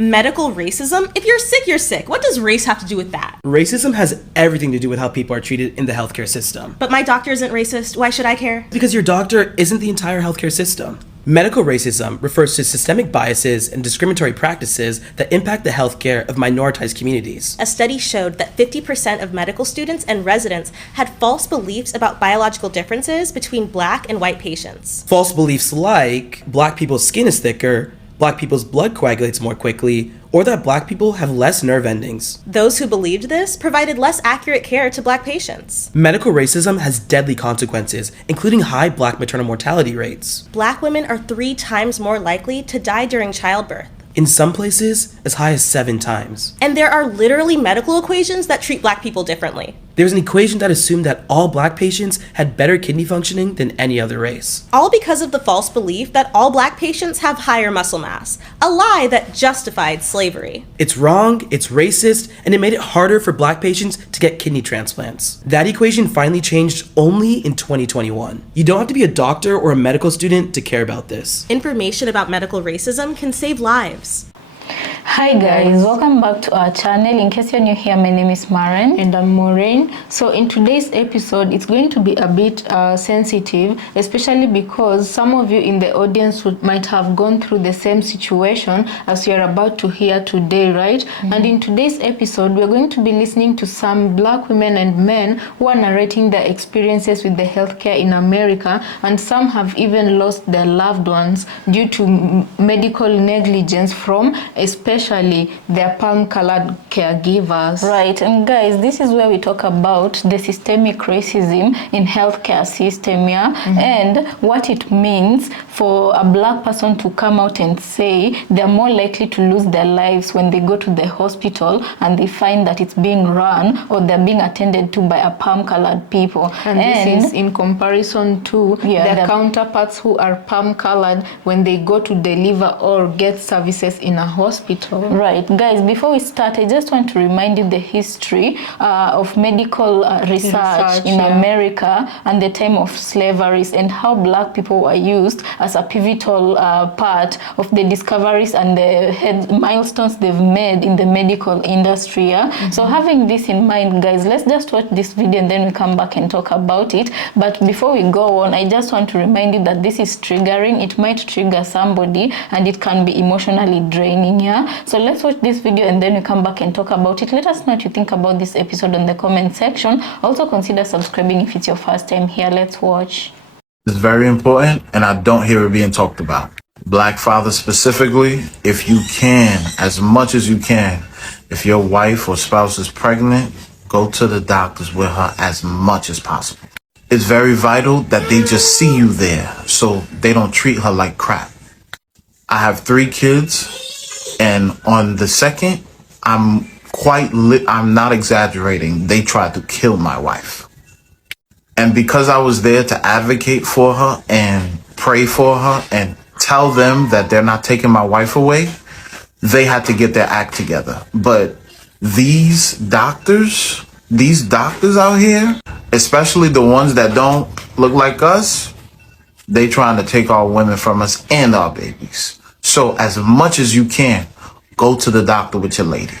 Medical racism? If you're sick, you're sick. What does race have to do with that? Racism has everything to do with how people are treated in the healthcare system. But my doctor isn't racist. Why should I care? Because your doctor isn't the entire healthcare system. Medical racism refers to systemic biases and discriminatory practices that impact the healthcare of minoritized communities. A study showed that 50% of medical students and residents had false beliefs about biological differences between Black and white patients. False beliefs like Black people's skin is thicker, Black people's blood coagulates more quickly, or that Black people have less nerve endings. Those who believed this provided less accurate care to Black patients. Medical racism has deadly consequences, including high Black maternal mortality rates. Black women are 3 times more likely to die during childbirth. In some places, as high as 7 times. And there are literally medical equations that treat Black people differently. There's an equation that assumed that all Black patients had better kidney functioning than any other race. All because of the false belief that all Black patients have higher muscle mass, a lie that justified slavery. It's wrong, it's racist, and it made it harder for Black patients to get kidney transplants. That equation finally changed only in 2021. You don't have to be a doctor or a medical student to care about this. Information about medical racism can save lives. Hi guys, welcome back to our channel. In case you're new here, my name is Maren and I'm Maureen. So in today's episode, it's going to be a bit sensitive, especially because some of you in the audience might have gone through the same situation as you're about to hear today, right? And in today's episode, we're going to be listening to some Black women and men who are narrating their experiences with the healthcare in America, and some have even lost their loved ones due to medical negligence from especially their palm-colored caregivers. Right, and guys, this is where we talk about the systemic racism in healthcare system, yeah? And what it means for a Black person to come out and say they're more likely to lose their lives when they go to the hospital and they find that it's being run or they're being attended to by a palm-colored people. And this is in comparison to their counterparts who are palm-colored when they go to deliver or get services in a hospital. Right, guys, before we start, I just want to remind you the history of medical research in America and the time of slavery and how Black people were used as a pivotal part of the discoveries and the milestones they've made in the medical industry. So having this in mind, guys, let's just watch this video and then we come back and talk about it. But before we go on, I just want to remind you that this is triggering. It might trigger somebody and it can be emotionally draining. So let's watch this video and then we come back and talk about it. Let us know what you think about this episode in the comment section. Also consider subscribing if it's your first time here. Let's watch. It's very important and I don't hear it being talked about. Black fathers specifically, if you can, as much as you can, if your wife or spouse is pregnant, go to the doctors with her as much as possible. It's very vital that they just see you there so they don't treat her like crap. I have 3 kids. And on the second, I'm not exaggerating. They tried to kill my wife. And because I was there to advocate for her and pray for her and tell them that they're not taking my wife away, they had to get their act together. But these doctors out here, especially the ones that don't look like us, they trying to take our women from us and our babies. So as much as you can, go to the doctor with your lady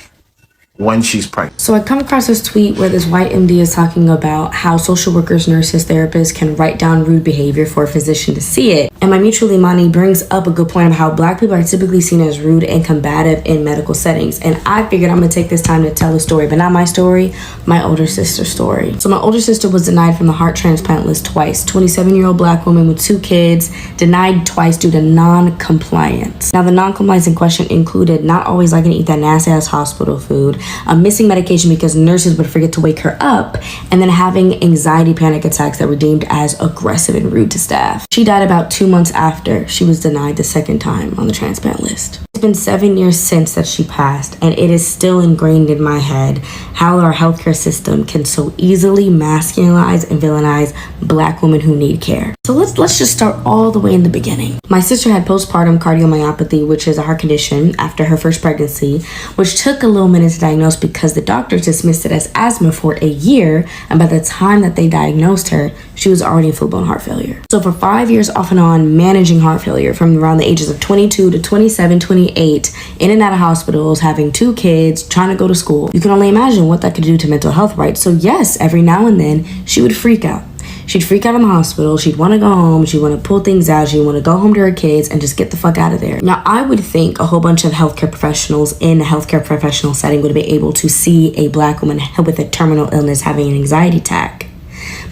when she's pregnant. So I come across this tweet where this white MD is talking about how social workers, nurses, therapists can write down rude behavior for a physician to see it. And my mutual Imani brings up a good point of how Black people are typically seen as rude and combative in medical settings. And I figured I'm gonna take this time to tell a story, but not my story, my older sister's story. So my older sister was denied from the heart transplant list twice. 27-year-old Black woman with 2 kids, denied twice due to non-compliance. Now the non-compliance in question included not always liking to eat that nasty ass hospital food, missing medication because nurses would forget to wake her up, and then having anxiety panic attacks that were deemed as aggressive and rude to staff. She died about 2 months after she was denied the second time on the transplant list. It's been 7 years since that she passed, and it is still ingrained in my head how our healthcare system can so easily masculinize and villainize Black women who need care. So let's just start all the way in the beginning. My sister had postpartum cardiomyopathy, which is a heart condition after her first pregnancy, which took a little minute to diagnose diagnosed because the doctors dismissed it as asthma for a year, and by the time that they diagnosed her, she was already in full-blown heart failure. So for 5 years off and on managing heart failure from around the ages of 22 to 27, 28, in and out of hospitals, having 2 kids, trying to go to school, you can only imagine what that could do to mental health, right? So yes, every now and then she would freak out. She'd freak out in the hospital. She'd want to go home. She'd want to pull things out. She'd want to go home to her kids and just get the fuck out of there. Now, I would think a whole bunch of healthcare professionals in a healthcare professional setting would be able to see a Black woman with a terminal illness having an anxiety attack.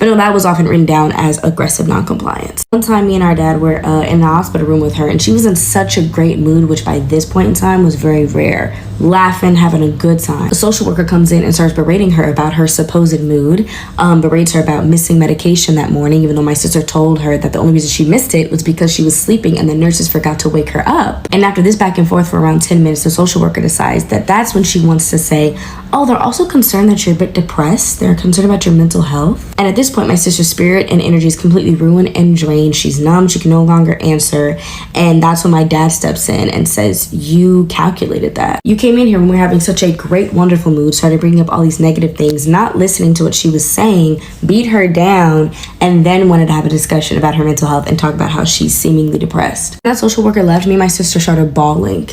But no, that was often written down as aggressive noncompliance. One time, me and our dad were in the hospital room with her, and she was in such a great mood, which by this point in time was very rare. Laughing, having a good time. A social worker comes in and starts berating her about her supposed mood, berates her about missing medication that morning, even though my sister told her that the only reason she missed it was because she was sleeping and the nurses forgot to wake her up. And after this back and forth for around 10 minutes, the social worker decides that that's when she wants to say, oh, they're also concerned that you're a bit depressed. They're concerned about your mental health. And at this point, my sister's spirit and energy is completely ruined and drained. She's numb. She can no longer answer. And that's when my dad steps in and says, you calculated that. You came in here when we were having such a great, wonderful mood, started bringing up all these negative things, not listening to what she was saying, beat her down, and then wanted to have a discussion about her mental health and talk about how she's seemingly depressed. That social worker left, me and my sister started bawling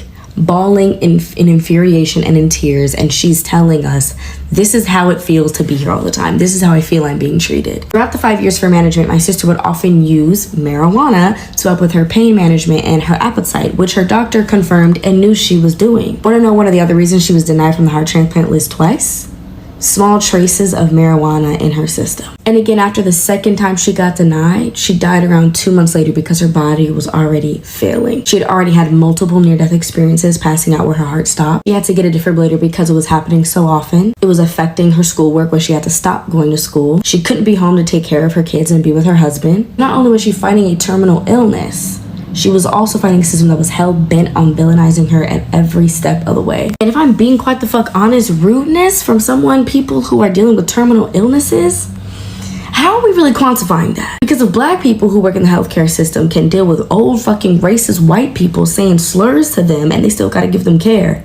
in infuriation and in tears, and she's telling us, this is how it feels to be here all the time. This is how I feel I'm being treated. Throughout the 5 years for management, my sister would often use marijuana to help with her pain management and her appetite, which her doctor confirmed and knew she was doing. Want to know one of the other reasons she was denied from the heart transplant list twice? Small traces of marijuana in her system. And again, after the second time she got denied, she died around 2 months later because her body was already failing. She had already had multiple near-death experiences, passing out where her heart stopped. She had to get a defibrillator because it was happening so often. It was affecting her schoolwork, where she had to stop going to school. She couldn't be home to take care of her kids and be with her husband. Not only was she fighting a terminal illness, she was also fighting a system that was hell-bent on villainizing her at every step of the way. And if I'm being quite the fuck honest, rudeness from people who are dealing with terminal illnesses, how are we really quantifying that? Because if Black people who work in the healthcare system can deal with old fucking racist white people saying slurs to them and they still gotta give them care,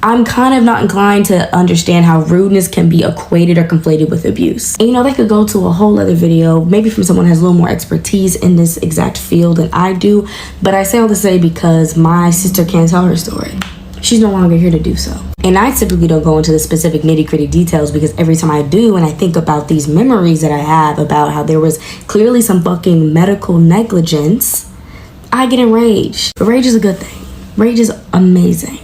I'm kind of not inclined to understand how rudeness can be equated or conflated with abuse. And that could go to a whole other video, maybe from someone who has a little more expertise in this exact field than I do. But I say all to say because my sister can't tell her story. She's no longer here to do so. And I typically don't go into the specific nitty-gritty details because every time I do and I think about these memories that I have about how there was clearly some fucking medical negligence, I get enraged. But rage is a good thing. Rage is amazing.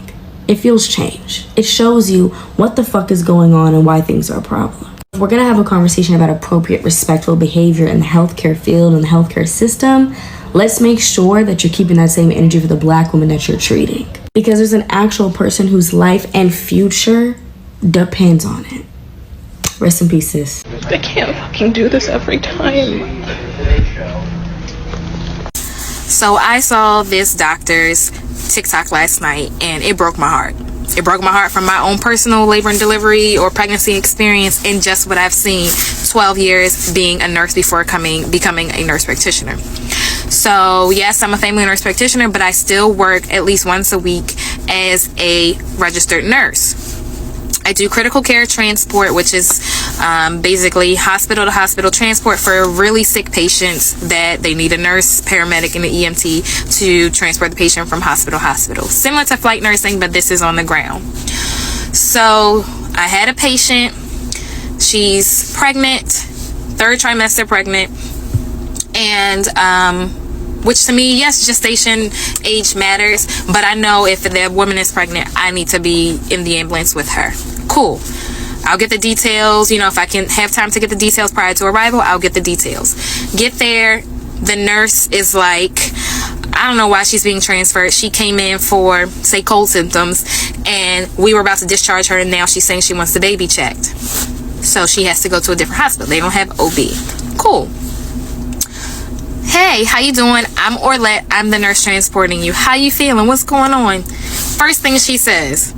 It feels change. It shows you what the fuck is going on and why things are a problem. If we're gonna have a conversation about appropriate, respectful behavior in the healthcare field and the healthcare system, let's make sure that you're keeping that same energy for the Black woman that you're treating. Because there's an actual person whose life and future depends on it. Rest in peace, sis. They can't fucking do this every time. So I saw this doctor's TikTok last night and it broke my heart. It broke my heart from my own personal labor and delivery or pregnancy experience and just what I've seen 12 years being a nurse before becoming a nurse practitioner. So yes, I'm a family nurse practitioner, but I still work at least once a week as a registered nurse. I do critical care transport, which is basically hospital to hospital transport for really sick patients that they need a nurse, paramedic, and an EMT to transport the patient from hospital to hospital. Similar to flight nursing, but this is on the ground. So I had a patient. She's pregnant, 3rd trimester pregnant, and which to me, yes, gestation age matters, but I know if the woman is pregnant, I need to be in the ambulance with her. Cool. I'll get the details. If I can have time to get the details prior to arrival, I'll get the details. Get there, the nurse is like, I don't know why she's being transferred. She came in for, say, cold symptoms, and we were about to discharge her, and now she's saying she wants the baby checked. So she has to go to a different hospital. They don't have OB. Cool. Hey, how you doing? I'm Orlette. I'm the nurse transporting you. How you feeling? What's going on? First thing she says,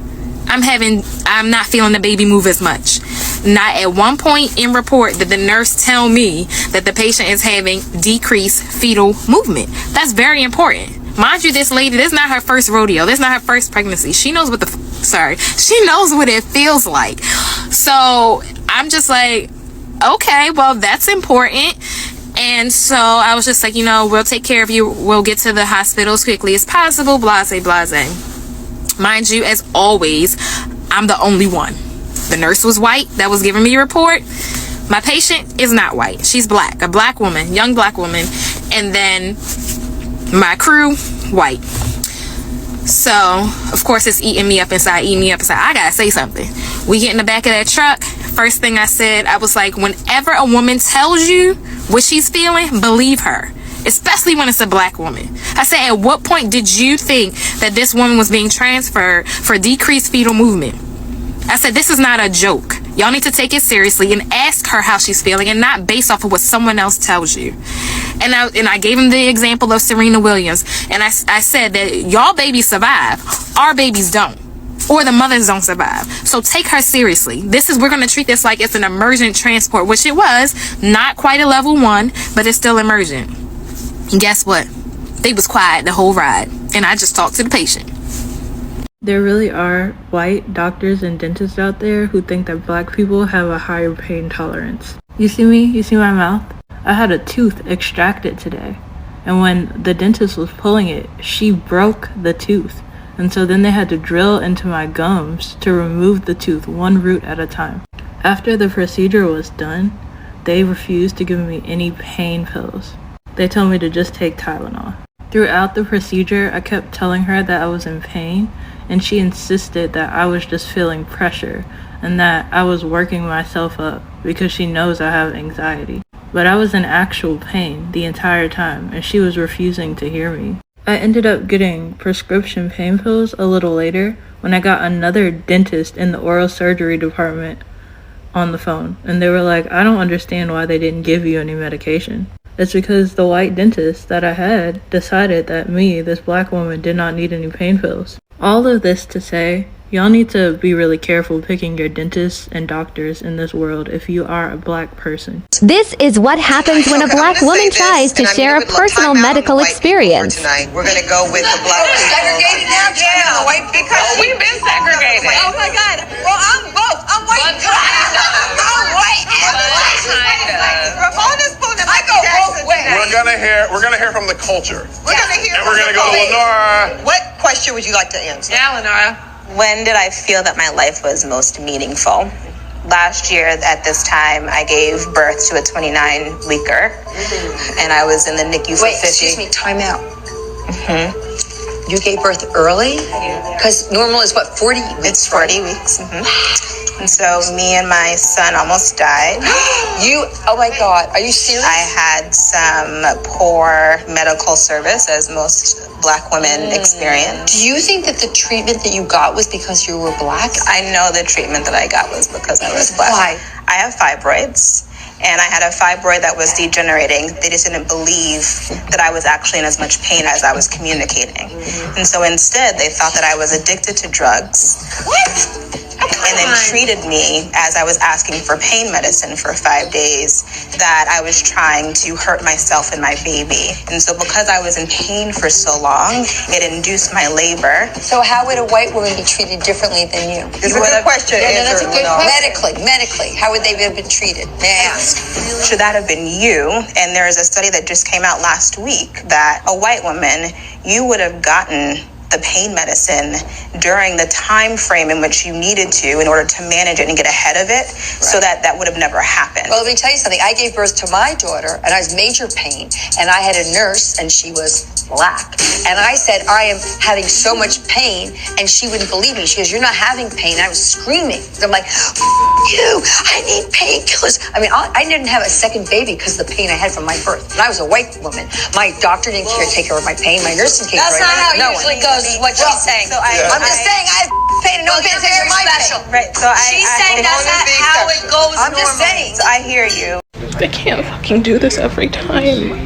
I'm not feeling the baby move as much. Not at one point in report did the nurse tell me that the patient is having decreased fetal movement. That's very important. Mind you, this lady, this is not her first rodeo. This is not her first pregnancy. She knows what the Sorry. She knows what it feels like. So I'm just like, okay, well, that's important. And so I was just like, you know, we'll take care of you. We'll get to the hospital as quickly as possible. Blase, blase. Mind you, as always, I'm the only one. The nurse was white that was giving me a report. My patient is not white. She's black. A black woman, young black woman. And then my crew, white. So, of course, it's eating me up inside. I gotta say something. We get in the back of that truck. First thing I said, I was like, whenever a woman tells you what she's feeling, believe her. Especially when it's a black woman. I said, at what point did you think that this woman was being transferred for decreased fetal movement? I said, this is not a joke. Y'all need to take it seriously and ask her how she's feeling, and not based off of what someone else tells you. And I gave him the example of Serena Williams. And I said that y'all babies survive. Our babies don't. Or the mothers don't survive. So take her seriously. We're going to treat this like it's an emergent transport, which it was. Not quite a level 1, but it's still emergent. And guess what? They was quiet the whole ride. And I just talked to the patient. There really are white doctors and dentists out there who think that black people have a higher pain tolerance. You see me? You see my mouth? I had a tooth extracted today. And when the dentist was pulling it, she broke the tooth. And so then they had to drill into my gums to remove the tooth one root at a time. After the procedure was done, they refused to give me any pain pills. They told me to just take Tylenol. Throughout the procedure, I kept telling her that I was in pain, and she insisted that I was just feeling pressure and that I was working myself up because she knows I have anxiety. But I was in actual pain the entire time, and she was refusing to hear me. I ended up getting prescription pain pills a little later when I got another dentist in the oral surgery department on the phone, and they were like, I don't understand why they didn't give you any medication. It's because the white dentist that I had decided that me, this black woman, did not need any pain pills. All of this to say, y'all need to be really careful picking your dentists and doctors in this world if you are a black person. This is what happens when a black woman tries to share a personal medical experience. Tonight. We're going to go with the black people. Segregated now? Yeah, white because we've been segregated. Oh my God. Well, I'm both. I'm white. I'm white and black. Ramon is pulling it. I go both ways. We're gonna hear from the culture. We're going to hear. And we're gonna go to Lenora. What question would you like to answer? Yeah, Lenora. When did I feel that my life was most meaningful? Last year at this time, I gave birth to a 29-weeker, and I was in the NICU for 50. Wait, excuse me, time out. You gave birth early? Because normal is what, 40 weeks? It's 40 weeks. And so me and my son almost died. Oh my God, are you serious? I had some poor medical service, as most black women experience. Do you think that the treatment that you got was because you were black? I know the treatment that I got was because I was black. Why? I have fibroids. And I had a fibroid that was degenerating. They just didn't believe that I was actually in as much pain as I was communicating. And so instead, they thought that I was addicted to drugs. What? And then treated me as I was asking for pain medicine for 5 days, that I was trying to hurt myself and my baby. And so because I was in pain for so long, it induced my labor. So how would a white woman be treated differently than you? It's a good question. Yeah, no, that's a good question. Medically, how would they have been treated? May I ask? Should that have been you? And there is a study that just came out last week that a white woman, you would have gotten the pain medicine during the time frame in which you needed to in order to manage it and get ahead of it, so that would have never happened. Well, let me tell you something. I gave birth to my daughter, and I was major pain, and I had a nurse, and she was black. And I said, I am having so much pain, and she wouldn't believe me. She goes, you're not having pain. I was screaming. I'm like, you, I need painkillers. I mean, I didn't have a second baby because of the pain I had from my birth. And I was a white woman. My doctor didn't take care of my pain. My nurse didn't take care of my pain. That's not how it usually goes, is what she's saying. So I'm just saying, I have pain and no pain attention to my pain. Right, so she's saying that's not how it goes. I'm just saying. So I hear you. I can't fucking do this every time.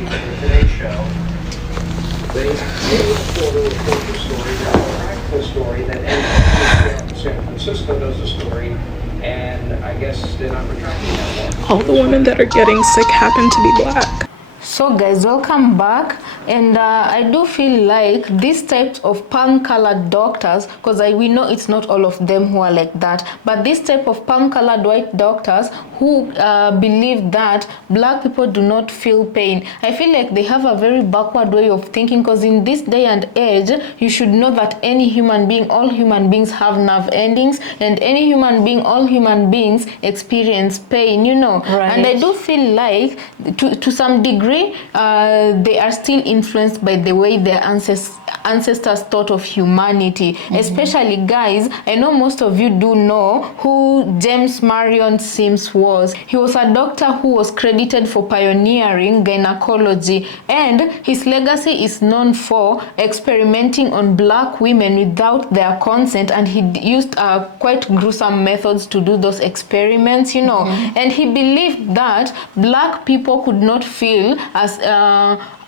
Story that ends San Francisco does a story, and I guess they're not retracting that one. All the women that are getting sick happen to be black. So guys, welcome back. And I do feel like these types of palm-colored doctors, because we know it's not all of them who are like that, but this type of palm-colored white doctors who believe that black people do not feel pain, I feel like they have a very backward way of thinking, because in this day and age, you should know that any human being, all human beings have nerve endings, and any human being, all human beings experience pain, you know. Right. And I do feel like to some degree they are still influenced by the way their ancestors thought of humanity. Especially guys, I know most of you do know who James Marion Sims was. He was a doctor who was credited for pioneering gynecology, and his legacy is known for experimenting on black women without their consent, and he used quite gruesome methods to do those experiments, you know. And he believed that black people could not feel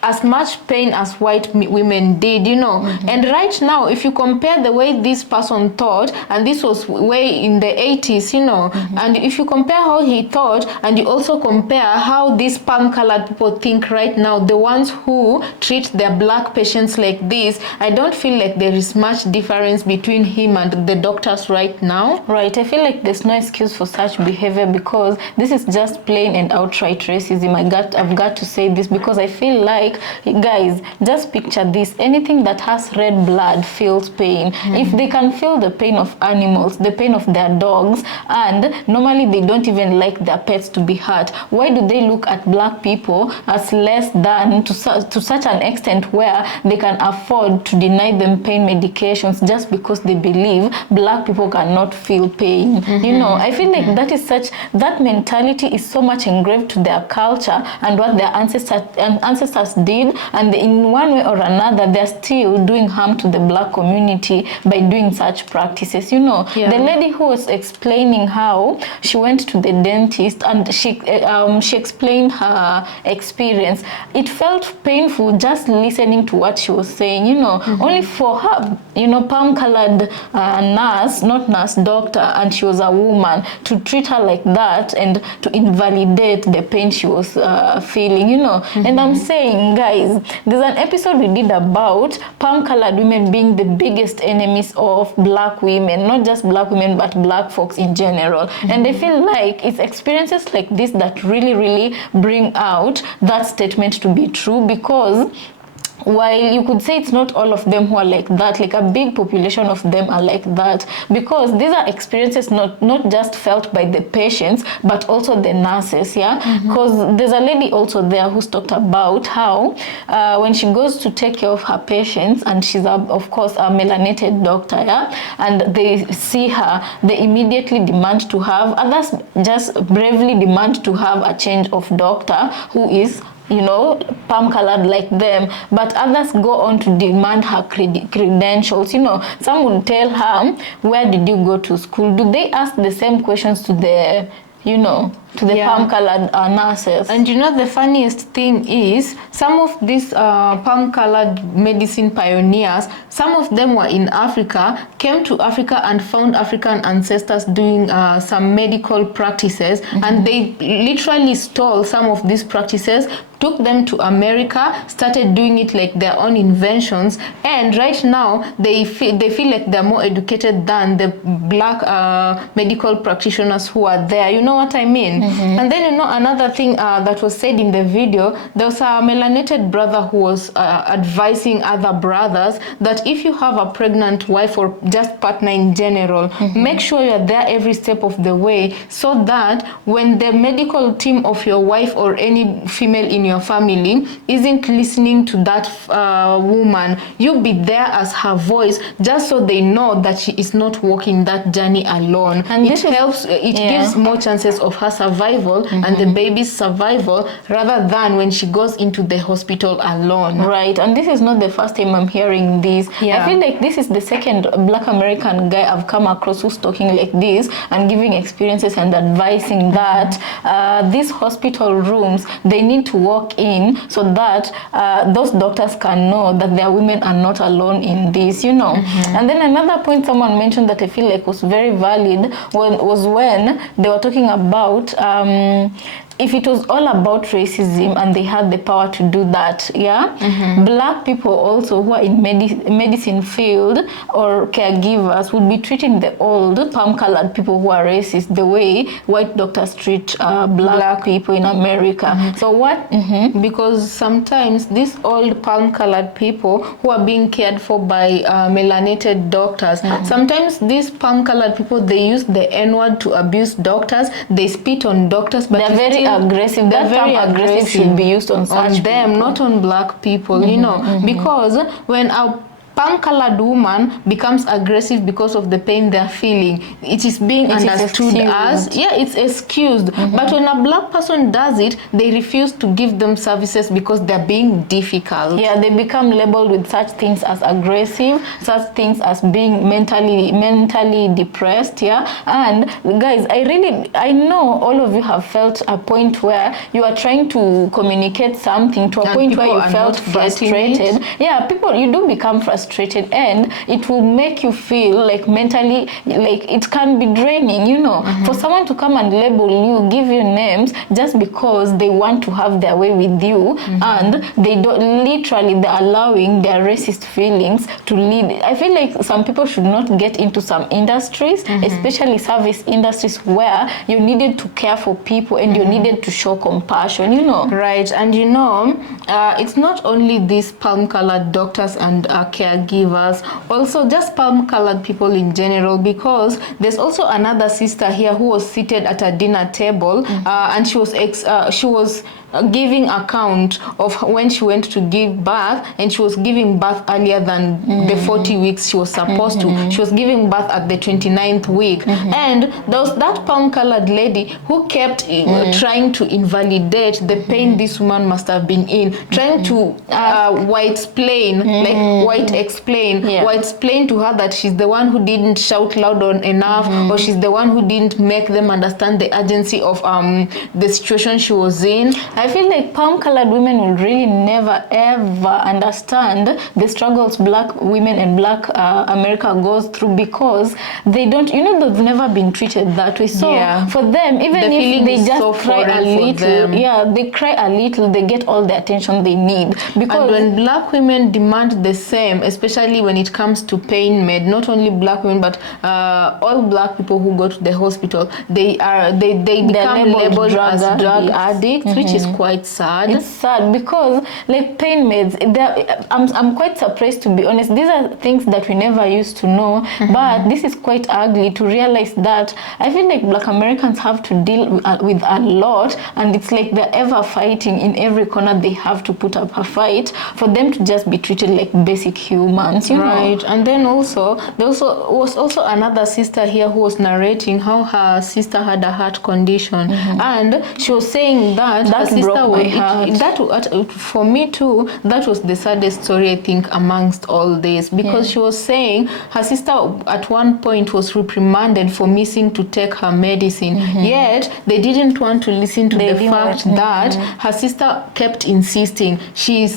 as much pain as white women did, you know. And right now, if you compare the way this person thought, and this was way in the 80s, you know, and if you compare how he thought, and you also compare how these palm-colored people think right now, the ones who treat their black patients like this, I don't feel like there is much difference between him and the doctors right now. Right, I feel like there's no excuse for such behavior, because this is just plain and outright racism. I've got to say this, because I feel like, guys, just picture this: anything that has red blood feels pain. If they can feel the pain of animals, the pain of their dogs, and normally they don't even like their pets to be hurt, why do they look at black people as less than to such an extent where they can afford to deny them pain medications just because they believe black people cannot feel pain? You know, I feel like that mentality is so much engraved to their culture and what their ancestors did, and in one way or another they're still doing harm to the black community by doing such practices, you know. The lady who was explaining how she went to the dentist and she explained her experience, it felt painful just listening to what she was saying, you know. Only for her, you know, palm-colored doctor, and she was a woman, to treat her like that and to invalidate the pain she was feeling, you know. And I'm saying, guys, there's an episode we did about palm-colored women being the biggest enemies of black women, not just black women but black folks in general. And I feel like it's experiences like this that really bring out that statement to be true, because while you could say it's not all of them who are like that, like a big population of them are like that, because these are experiences not just felt by the patients but also the nurses, because there's a lady also there who's talked about how when she goes to take care of her patients, and she's of course a melanated doctor, and they see her, they immediately demand to have, others just bravely demand to have a change of doctor who is, you know, palm-colored like them, but others go on to demand her credentials, you know. Some would tell her, where did you go to school? Do they ask the same questions to the, you know, to the palm-colored nurses? And you know, the funniest thing is, some of these palm-colored medicine pioneers, some of them were in Africa, came to Africa and found African ancestors doing some medical practices, and they literally stole some of these practices, took them to America, started doing it like their own inventions, and right now they feel like they're more educated than the black medical practitioners who are there. You know what I mean? And then, you know, another thing that was said in the video, there was a melanated brother who was advising other brothers that if you have a pregnant wife or just partner in general, make sure you're there every step of the way, so that when the medical team of your wife or any female in your family isn't listening to that woman, you be there as her voice, just so they know that she is not walking that journey alone. And it helps, it gives more chances of her survival and the baby's survival, rather than when she goes into the hospital alone. Right, and this is not the first time I'm hearing this. I feel like this is the second black American guy I've come across who's talking like this and giving experiences and advising that these hospital rooms, they need to walk in so that those doctors can know that their women are not alone in this, you know. And then another point someone mentioned that I feel like was very valid was when they were talking about if it was all about racism and they had the power to do that, black people also who are in medicine field or caregivers would be treating the old palm-colored people who are racist the way white doctors treat black people in America. So what? Because sometimes these old palm-colored people who are being cared for by melanated doctors, sometimes these palm-colored people, they use the N-word to abuse doctors. They spit on doctors, but they're very aggressive. That very aggressive should be used on such them, not on black people, you know, because when a palm-colored woman becomes aggressive because of the pain they're feeling, it is being understood as it's excused. But when a black person does it, they refuse to give them services because they're being difficult. They become labeled with such things as aggressive, such things as being mentally depressed. And guys, I know all of you have felt a point where you are trying to communicate something to a point where you felt frustrated. People, you do become frustrated, and it will make you feel like mentally, like it can be draining, you know, for someone to come and label you, give you names just because they want to have their way with you, and they don't, literally they're allowing their racist feelings to lead. I feel like some people should not get into some industries, especially service industries, where you needed to care for people and you needed to show compassion, you know. Right. And you know, it's not only these palm-colored doctors and caregivers, also just palm-colored people in general, because there's also another sister here who was seated at a dinner table, and she was giving account of when she went to give birth, and she was giving birth earlier than the 40 weeks she was supposed to. She was giving birth at the 29th week, and there was that palm-colored lady who kept trying to invalidate the pain this woman must have been in, trying to white-explain to her that she's the one who didn't shout loud enough, or she's the one who didn't make them understand the urgency of the situation she was in. I feel like palm-colored women will really never ever understand the struggles black women and black America goes through, because they don't, you know, they've never been treated that way. So for them, even if they just cry a little, they cry a little, they get all the attention they need. Because and when black women demand the same, especially when it comes to pain med, not only black women but all black people who go to the hospital, they become labeled as drug addicts, which is quite sad. It's sad because, like, pain meds, I'm quite surprised, to be honest. These are things that we never used to know, but this is quite ugly to realize that I feel like black Americans have to deal with a lot, and it's like they're ever fighting in every corner. They have to put up a fight for them to just be treated like basic humans, you know? And then also, there was also another sister here who was narrating how her sister had a heart condition, and she was saying that her sister for me too, that was the saddest story, I think, amongst all this, because she was saying her sister at one point was reprimanded for missing to take her medicine, yet they didn't want to listen to the fact that her sister kept insisting. She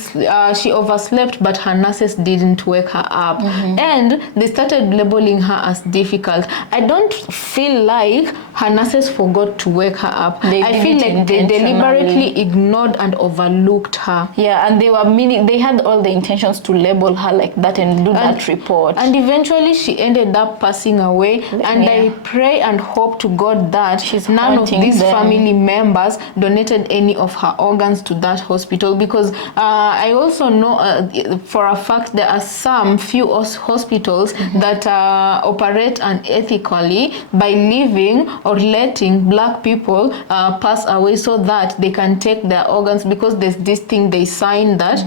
overslept, but her nurses didn't wake her up, and they started labeling her as difficult. I don't feel like her nurses forgot to wake her up. I feel like they deliberately ignored and overlooked her. And they had all the intentions to label her like that and do that report. And eventually she ended up passing away. I pray and hope to God that none of these family members donated any of her organs to that hospital, because I also know for a fact there are some few hospitals that operate unethically by leaving or letting black people pass away so that they can take their organs, because there's this thing they sign that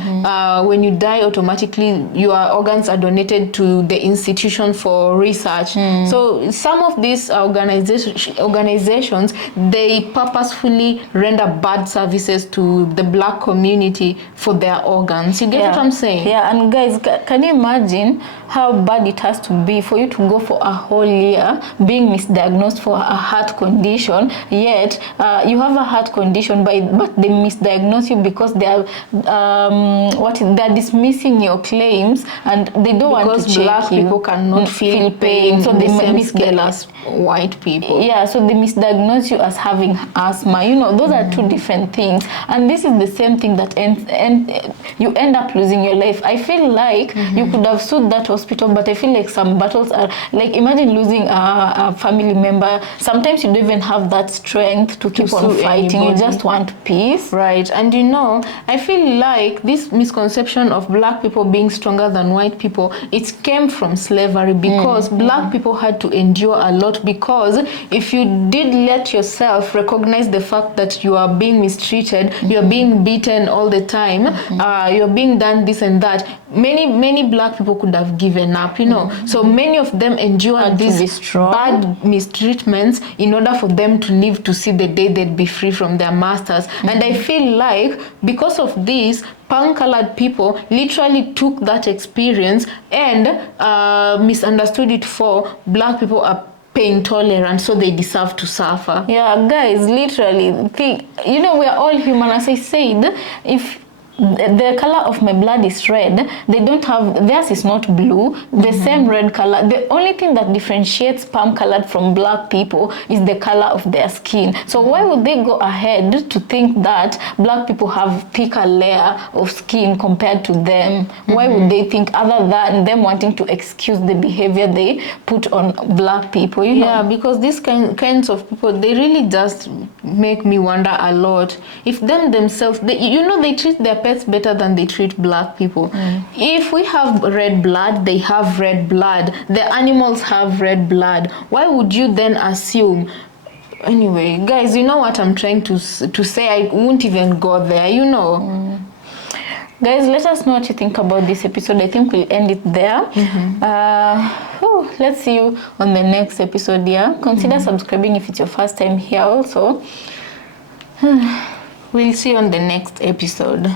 when you die, automatically your organs are donated to the institution for research. So some of these organizations, they purposefully render bad services to the black community for their organs. You get what I'm saying? And guys, can you imagine how bad it has to be for you to go for a whole year being misdiagnosed for a heart condition, yet you have a heart condition, by but they misdiagnose you because they are they're dismissing your claims and they don't want to check black you. people cannot feel pain, so they misdiagnose white people. Yeah, so they misdiagnose you as having asthma. You know, those are two different things, and this is the same thing that you end up losing your life. I feel like you could have sued that hospital, but I feel like some battles are like, imagine losing a family member. Sometimes you don't even have that strength to keep on fighting. You just want peace, right? And you know, I feel like this misconception of black people being stronger than white people, it came from slavery, because black people had to endure a lot, because if you did let yourself recognize the fact that you are being mistreated, you are being beaten all the time, you're being done this and that, many black people could have given up, you know. So many of them endured these bad mistreatments in order for them to live to see the day they'd be free from their masters. And I feel like because of this, pan-colored people literally took that experience and misunderstood it for black people are pain tolerant, so they deserve to suffer. Yeah, guys, literally, you know, we are all human. As I said, if the color of my blood is red, they don't have, theirs is not blue, the same red color. The only thing that differentiates palm colored from black people is the color of their skin. So why would they go ahead to think that black people have thicker layer of skin compared to them? Why would they think, other than them wanting to excuse the behavior they put on black people, you know? Yeah, because these kinds of people, they really just make me wonder a lot. If them themselves, you know, they treat their pets better than they treat black people. If we have red blood, they have red blood. The animals have red blood. Why would you then assume? Anyway, guys, you know what I'm trying to say. I won't even go there, you know. Guys, let us know what you think about this episode. I think we'll end it there. Let's see you on the next episode. Yeah, consider subscribing if it's your first time here also. We'll see you on the next episode.